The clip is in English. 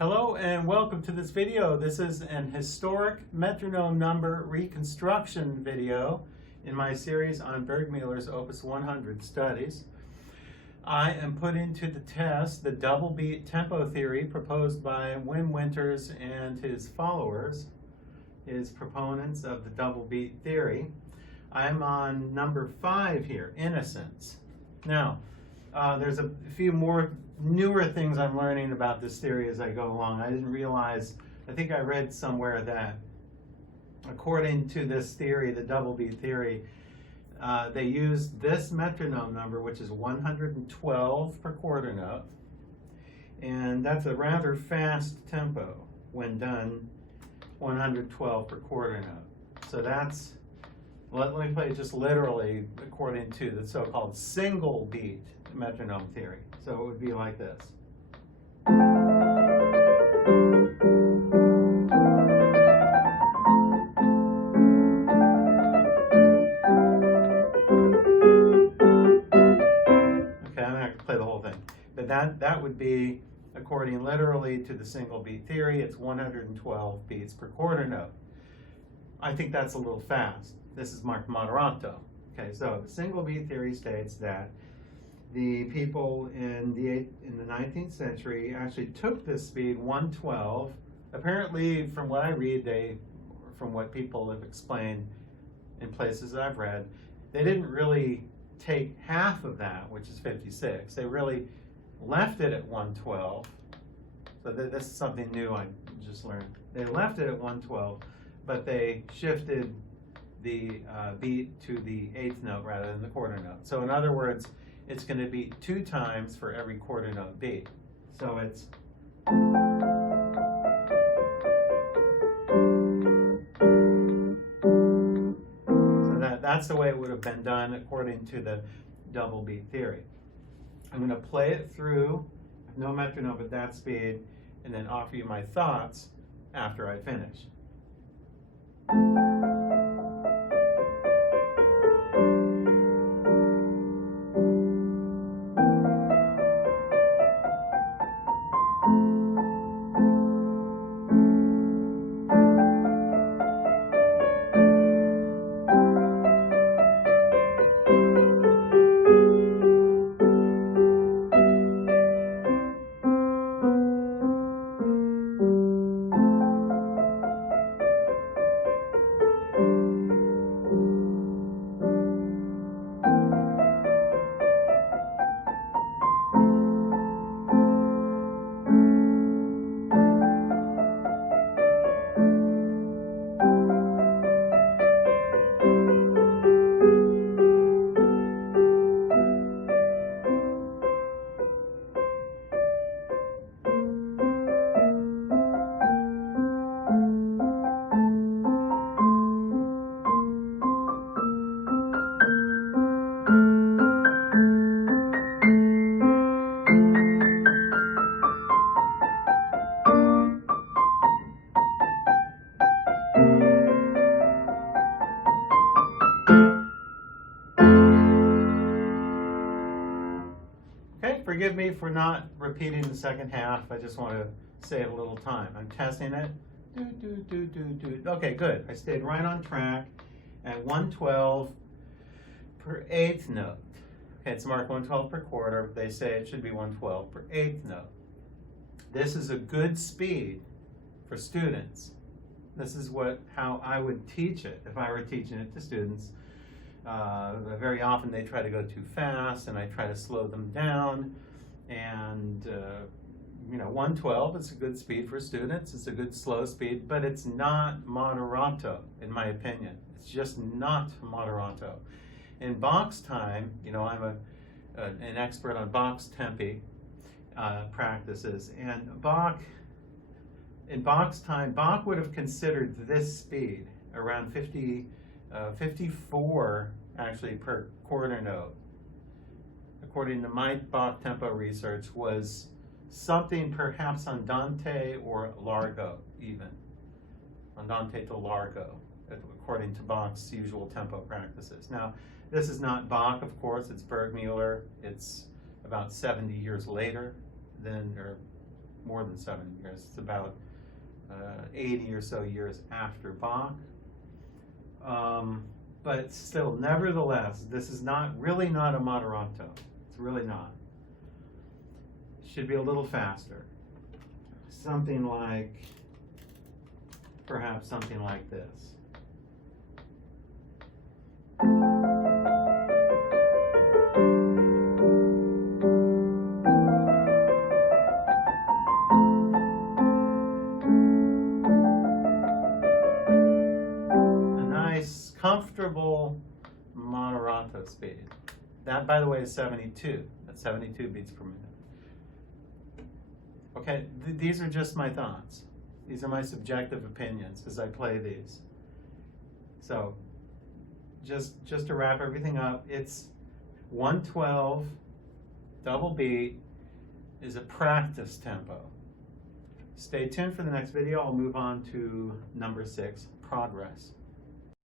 Hello and welcome to this video. This is an historic metronome number reconstruction video in my series on Burgmüller's Opus 100 studies. I am putting to the test the double beat tempo theory proposed by Wim Winters and his followers, his proponents of the double beat theory. I'm on number 5 here, Innocence. Now, there's a few more newer things I'm learning about this theory as I go along. I didn't realize, I think I read somewhere that according to this theory, the double beat theory, they used this metronome number, which is 112 per quarter note, and that's a rather fast tempo when done 112 per quarter note. So that's, let me play it just literally according to the so-called single beat metronome theory. So it would be like this. Okay, I'm not going to play the whole thing. But that would be, according literally to the single beat theory, it's 112 beats per quarter note. I think that's a little fast. This is marked moderato. Okay, so the single beat theory states that the people in the 19th century actually took this speed, 112. Apparently, from what I read, from what people have explained in places I've read, they didn't really take half of that, which is 56. They really left it at 112. So this is something new I just learned. They left it at 112, but they shifted the beat to the 8th note rather than the quarter note. So in other words, it's going to beat 2 times for every quarter note beat. So it's that's the way it would have been done according to the double beat theory. I'm going to play it through, no metronome at that speed, and then offer you my thoughts after I finish. Forgive me for not repeating the second half. I just want to save a little time. I'm testing it. Okay, good. I stayed right on track at 112 per 8th note. Okay, it's marked 112 per quarter. They say it should be 112 per 8th note. This is a good speed for students. This is how I would teach it if I were teaching it to students. Very often they try to go too fast, and I try to slow them down. And 112 is a good speed for students. It's a good slow speed, but it's not moderato, in my opinion. It's just not moderato. In Bach's time, I'm an expert on Bach's tempi practices, and in Bach's time, Bach would have considered this speed around 54 actually per quarter note, according to my Bach tempo research, was something perhaps andante or largo even. Andante to largo, according to Bach's usual tempo practices. Now, this is not Bach, of course, it's Burgmüller. It's about 70 years later than, or more than 70 years. It's about 80 or so years after Bach. But still, nevertheless, this is really not a moderato. It's really not. It should be a little faster. Something like, perhaps something like this. Comfortable moderato speed. That, by the way, is 72. That's 72 beats per minute. Okay, these are just my thoughts. These are my subjective opinions as I play these. So, just to wrap everything up, it's 112, double beat, is a practice tempo. Stay tuned for the next video. I'll move on to number 6, progress.